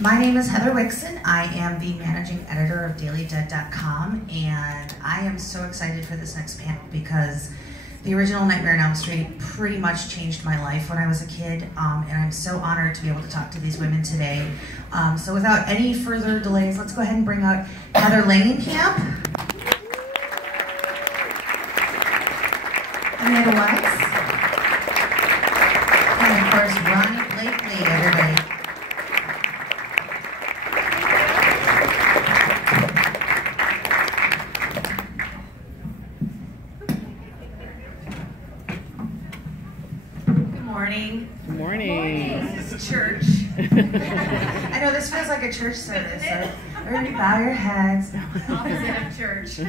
My name is Heather Wixon. I am the managing editor of DailyDead.com, and I am so excited for this next panel because the original Nightmare on Elm Street pretty much changed my life when I was a kid, and I'm so honored to be able to talk to these women today. So without any further delays, let's go ahead and bring out Heather Langenkamp, Amanda Weiss, and of course Ronnie Blakely, everybody. Good morning. This is church. I know this feels like a church service. So everybody bow your heads. Opposite of church.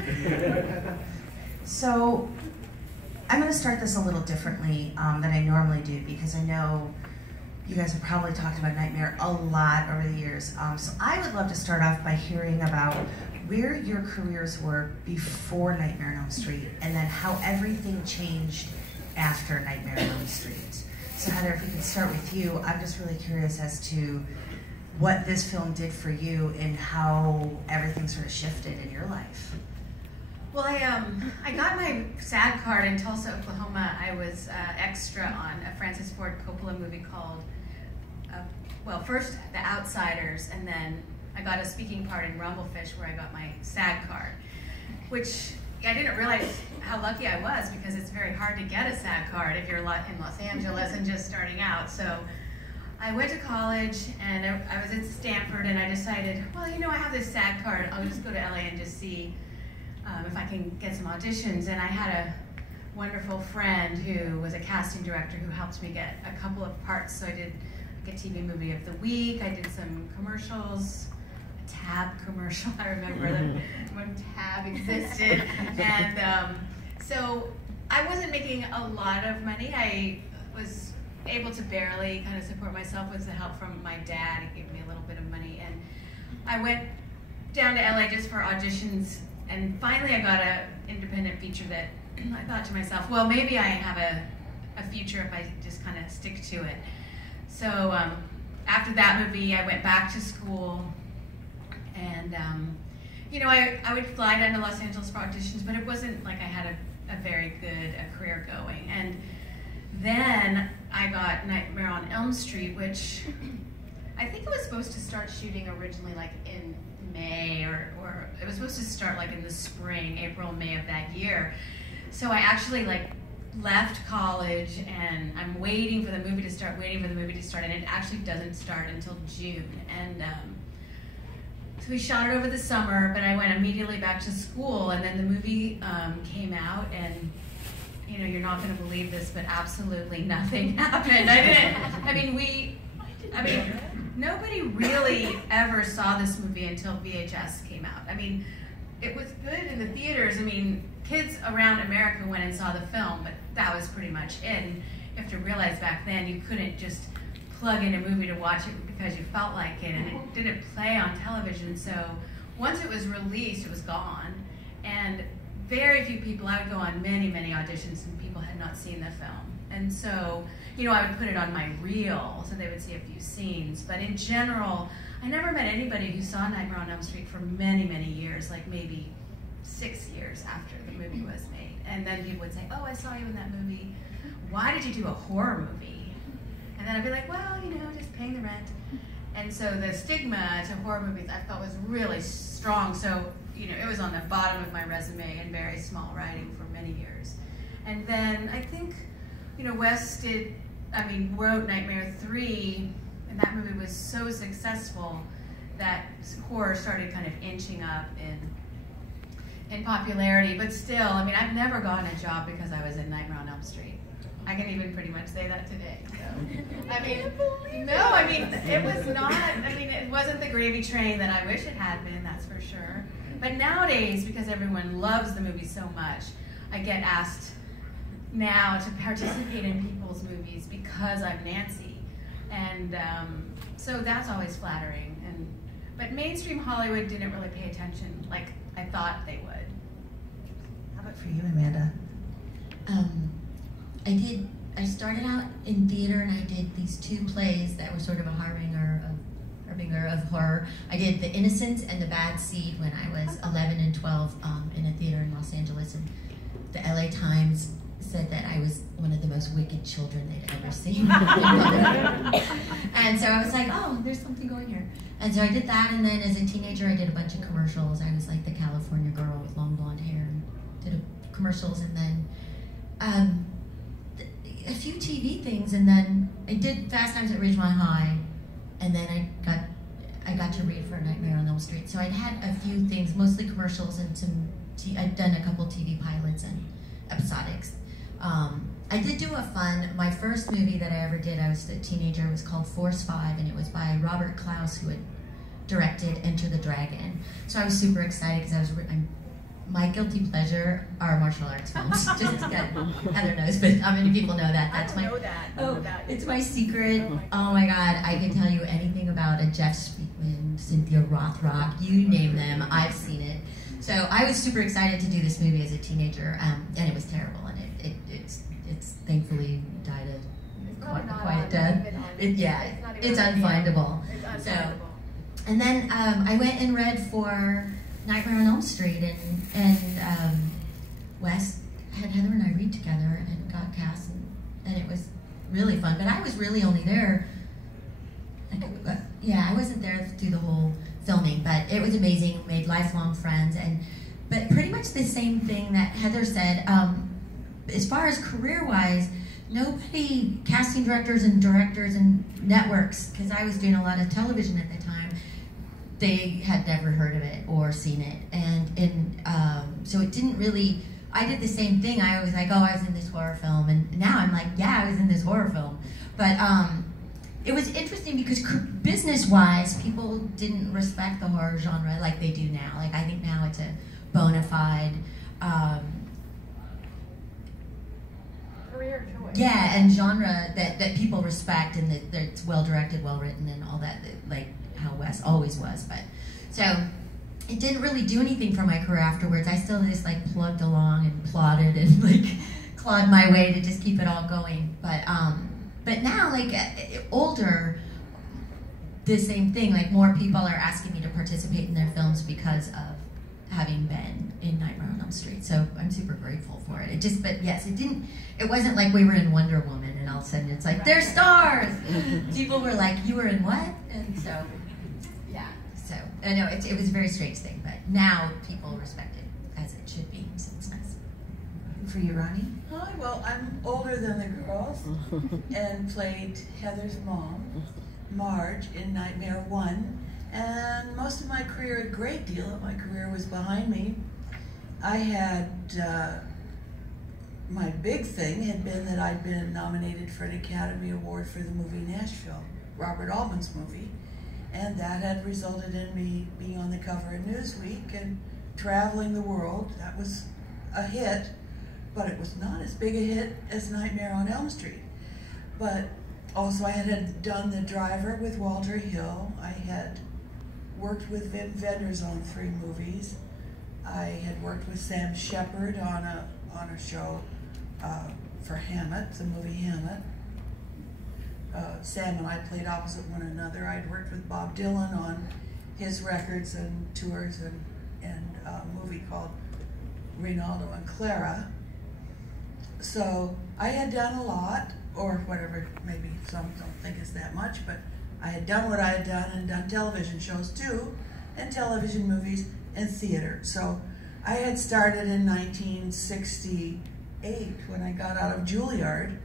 So I'm going to start this a little differently than I normally do because I know you guys have probably talked about Nightmare a lot over the years. So I would love to start off by hearing about where your careers were before Nightmare on Elm Street and then how everything changed after Nightmare on Elm Street. So Heather, if we can start with you, I'm just really curious as to what this film did for you and how everything sort of shifted in your life. Well, I got my SAG card in Tulsa, Oklahoma. I was extra on a Francis Ford Coppola movie called, well, first The Outsiders, and then I got a speaking part in Rumblefish where I got my SAG card, which I didn't realize how lucky I was because it's very hard to get a SAG card if you're in Los Angeles and just starting out. So I went to college and I was at Stanford and I decided, well, you know, I have this SAG card. I'll just go to LA and just see if I can get some auditions. And I had a wonderful friend who was a casting director who helped me get a couple of parts. So I did like a TV movie of the week. I did some commercials. Tab commercial, I remember when Tab existed, and so I wasn't making a lot of money. I was able to barely kind of support myself with the help from my dad. He gave me a little bit of money, and I went down to LA just for auditions, and finally I got an independent feature that I thought to myself, well, maybe I have a future if I just kind of stick to it. So after that movie, I went back to school. And, you know, I would fly down to Los Angeles for auditions, but it wasn't like I had a very good career going. And then I got Nightmare on Elm Street, which I think it was supposed to start shooting originally like in May, or it was supposed to start like in the spring, April, May of that year. So I actually like left college and I'm waiting for the movie to start, and it actually doesn't start until June. And so we shot it over the summer, but I went immediately back to school, and then the movie came out, and you know, you're not going to believe this, but absolutely nothing happened. Nobody really ever saw this movie until VHS came out. I mean, it was good in the theaters. I mean, kids around America went and saw the film, but that was pretty much it. And you have to realize back then you couldn't just plug in a movie to watch it because you felt like it, and it didn't play on television. So once it was released, it was gone. And very few people, I would go on many, many auditions and people had not seen the film. And so, you know, I would put it on my reel so they would see a few scenes. But in general, I never met anybody who saw Nightmare on Elm Street for many, many years, like maybe 6 years after the movie was made. And then people would say, oh, I saw you in that movie. Why did you do a horror movie? And then I'd be like, well, you know, just paying the rent. And so the stigma to horror movies I thought was really strong. So, you know, it was on the bottom of my resume in very small writing for many years. And then I think, you know, Wes wrote Nightmare 3, and that movie was so successful that horror started kind of inching up in popularity. But still, I mean, I've never gotten a job because I was in Nightmare on Elm Street. I can even pretty much say that today. So, it was not, it wasn't the gravy train that I wish it had been, that's for sure. But nowadays, because everyone loves the movie so much, I get asked now to participate in people's movies because I'm Nancy. And so that's always flattering. But mainstream Hollywood didn't really pay attention like I thought they would. How about for you, Amanda? I started out in theater and I did these 2 plays that were sort of a harbinger of being finger of horror. I did The Innocents and The Bad Seed when I was 11 and 12 in a theater in Los Angeles, and the LA Times said that I was one of the most wicked children they'd ever seen. And so I was like, oh, there's something going here. And so I did that, and then as a teenager I did a bunch of commercials. I was like the California girl with long blonde hair, and did commercials, and then a few TV things, and then I did Fast Times at Ridgemont High, and then I got to read for Nightmare on Elm Street. So I'd had a few things, mostly commercials, and I'd done a couple TV pilots and episodics. I did do my first movie that I ever did, I was a teenager, it was called Force 5, and it was by Robert Klaus, who had directed Enter the Dragon. So I was super excited because my guilty pleasure are martial arts films. Just to get Heather knows, but how many people know that? That's I don't know that. It's my secret. Oh my God, I can tell you anything about a Jeff Speakman, Cynthia Rothrock, you name them, I've seen it. So I was super excited to do this movie as a teenager, and it was terrible, and it's thankfully died a quiet death. It's unfindable. It's unfindable. So, and then I went and read for Nightmare on Elm Street, and Wes had Heather and I read together and got cast, and it was really fun. But I was really only there. I wasn't there to do the whole filming, but it was amazing. Made lifelong friends, but pretty much the same thing that Heather said. As far as career-wise, nobody, casting directors and networks, because I was doing a lot of television at the time, they had never heard of it or seen it, and so it didn't really. I did the same thing. I was like, oh, I was in this horror film, and now I'm like, yeah, I was in this horror film, but it was interesting because business-wise, people didn't respect the horror genre like they do now. Like, I think now it's a bona fide career choice. Yeah, and genre that people respect, and that it's well-directed, well-written, and all that, like how Wes always was. But so it didn't really do anything for my career afterwards. I still just like plugged along and plodded and like clawed my way to just keep it all going. But now, like older, the same thing. Like more people are asking me to participate in their films because of having been in Nightmare on Elm Street. So I'm super grateful for it. But yes, it wasn't like we were in Wonder Woman and all of a sudden it's like, they're stars! People were like, you were in what? And so, yeah. So, I know, it was a very strange thing, but now people respect it as it should be, so it's nice. For you, Ronnie? Hi, well, I'm older than the girls and played Heather's mom, Marge, in Nightmare 1. And most of my career, a great deal of my career was behind me. I had, my big thing had been that I'd been nominated for an Academy Award for the movie Nashville, Robert Altman's movie. And that had resulted in me being on the cover of Newsweek and traveling the world. That was a hit, but it was not as big a hit as Nightmare on Elm Street. But also I had done The Driver with Walter Hill. I had worked with Wim Wenders on 3 movies. I had worked with Sam Shepard on a show for Hammett, the movie Hammett. Sam and I played opposite one another. I'd worked with Bob Dylan on his records and tours and a movie called Reynaldo and Clara. So I had done a lot, or whatever, maybe some don't think it's that much, but I had done what I had done and done television shows too, and television movies and theater. So I had started in 1968 when I got out of Juilliard.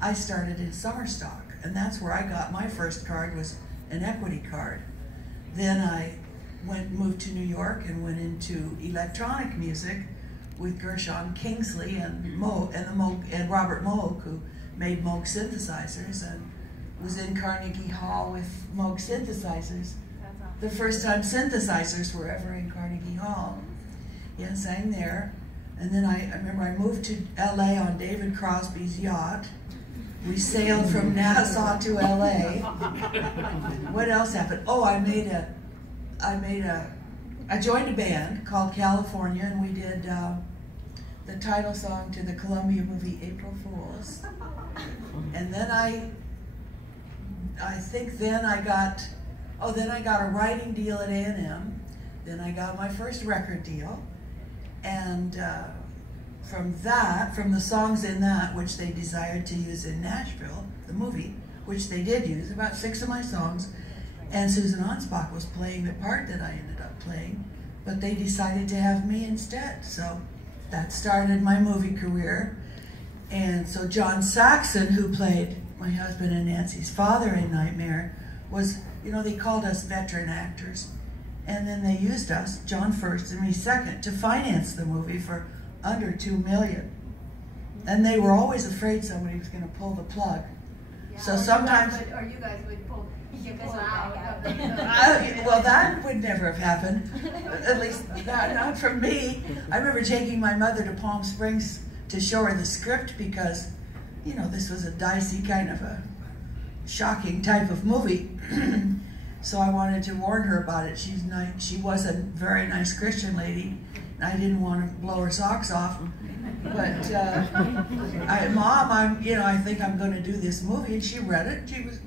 I started in summer stock, and that's where I got my first card, was an equity card. Then I moved to New York and went into electronic music with Gershon Kingsley and Robert Moog, who made Moog synthesizers, and was in Carnegie Hall with Moog synthesizers. The first time synthesizers were ever in Carnegie Hall. Yeah, sang there. And then I remember I moved to LA on David Crosby's yacht. We sailed from Nassau to LA. What else happened? Oh, I joined a band called California, and we did the title song to the Columbia movie April Fools. And then I think then I got Oh, then I got a writing deal at A&M. Then I got my first record deal. And from the songs in that, which they desired to use in Nashville, the movie, which they did use, about 6 of my songs, and Susan Ansbach was playing the part that I ended up playing, but they decided to have me instead. So that started my movie career. And so John Saxon, who played my husband and Nancy's father in Nightmare, was, they called us veteran actors. And then they used us, John first and me second, to finance the movie for under $2 million. And they were always afraid somebody was going to pull the plug. Yeah, so sometimes... you guys would pull it out. Well, that would never have happened. At least not from me. I remember taking my mother to Palm Springs to show her the script because, this was a dicey kind of a shocking type of movie. So I wanted to warn her about it. She's nice. She was a very nice Christian lady, and I didn't want to blow her socks off. But Mom, I think I'm going to do this movie, and she read it. She was,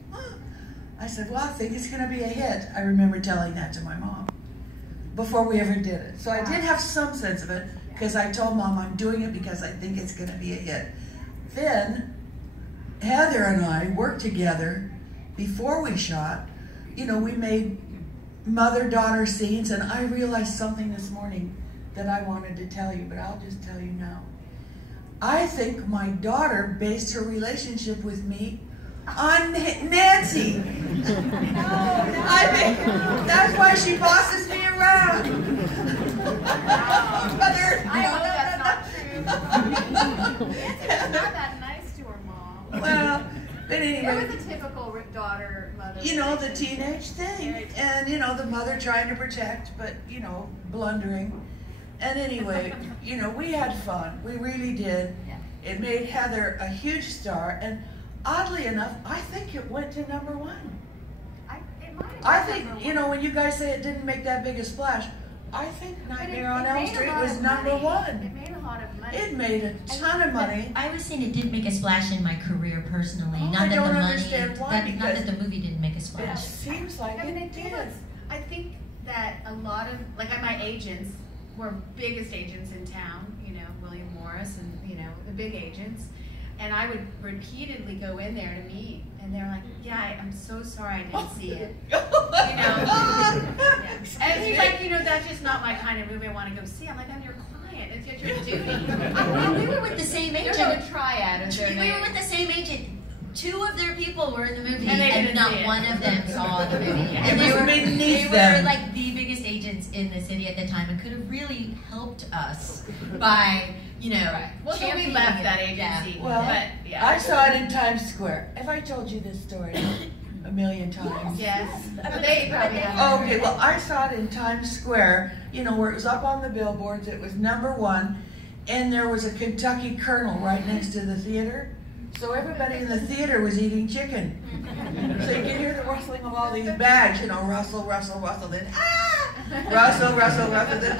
I said, well, I think it's going to be a hit. I remember telling that to my mom before we ever did it. So I did have some sense of it because I told Mom I'm doing it because I think it's going to be a hit. Then Heather and I worked together before we shot. We made mother-daughter scenes, and I realized something this morning that I wanted to tell you, but I'll just tell you now. I think my daughter based her relationship with me on Nancy. I think that's why she bosses me around. Mother, I hope that's not true. Nancy's not that nice to her mom. Well, but anyway. It was a typical daughter-mother. The teenage thing. And, the mother trying to protect, but, blundering. And anyway, we had fun. We really did. Yeah. It made Heather a huge star. And oddly enough, I think it went to #1. I think, when you guys say it didn't make that big a splash, I think Nightmare on Elm Street was #1. It made a lot of money. It made a ton of money. I was saying it didn't make a splash in my career personally. Oh, not I that don't the money, understand why, not that the movie didn't make a It splash. seems like it did. I think that a lot of, my agents were biggest agents in town, William Morris and, the big agents. And I would repeatedly go in there to meet, and they're like, yeah, I'm so sorry I didn't see it. Yeah. And he's like, that's just not my kind of movie I want to go see. I'm like, I'm your client. It's just your duty. We were with the same agent. They're a triad. We were with the same agent. 2 of their people were in the movie, And they didn't not see it. one of them saw the movie. And they were beneath they them. were like the biggest agents in the city at the time, and could have really helped us by, Well, so we championing left it. that agency. Well, but, yeah. I saw it in Times Square. Have I told you this story a million times? Yes. But they probably haven't. Okay, well, I saw it in Times Square, where it was up on the billboards. It was #1, and there was a Kentucky Colonel right next to the theater. So everybody in the theater was eating chicken. So you can hear the rustling of all these bags, rustle, rustle, rustle, then rustle, rustle, rustle, then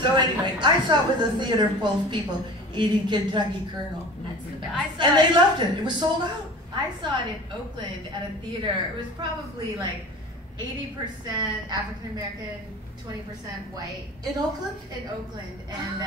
So anyway, I saw it with a theater full of people eating Kentucky Colonel. That's the best. And they loved it. It was sold out. I saw it in Oakland at a theater. It was probably like 80% African American, 20% white. In Oakland? In Oakland, and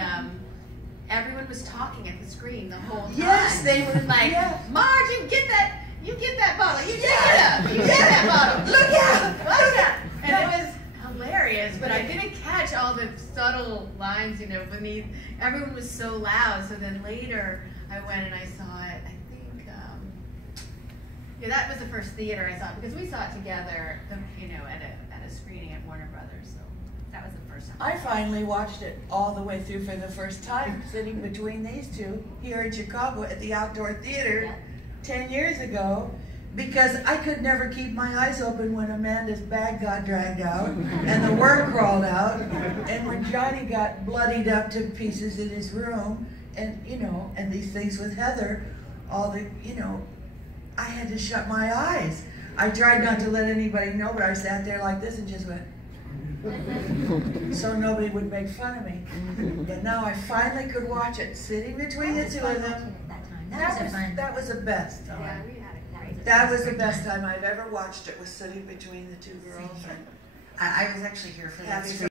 everyone was talking at the screen the whole time. Yes, they were like, yes. Marge, you get that bottle. You take it up. You get that bottle. Look out! Look out! And it was hilarious, but I didn't catch all the subtle lines, beneath. Everyone was so loud. So then later, I went and I saw it. I think, that was the first theater I saw it because we saw it together, at a screening at Warner Brothers. So that was the first time. I finally watched it all the way through for the first time, sitting between these two here in Chicago at the Outdoor Theater 10 years ago, because I could never keep my eyes open when Amanda's bag got dragged out and the worm crawled out, and when Johnny got bloodied up to pieces in his room, and and these things with Heather, I had to shut my eyes. I tried not to let anybody know, but I sat there like this and just went, so nobody would make fun of me. But now I finally could watch it, sitting between the two of them. That was fun. That was the best time. Yeah, we had a great That was the best time I've ever watched it, was sitting between the two girls. And I was actually here for that. Having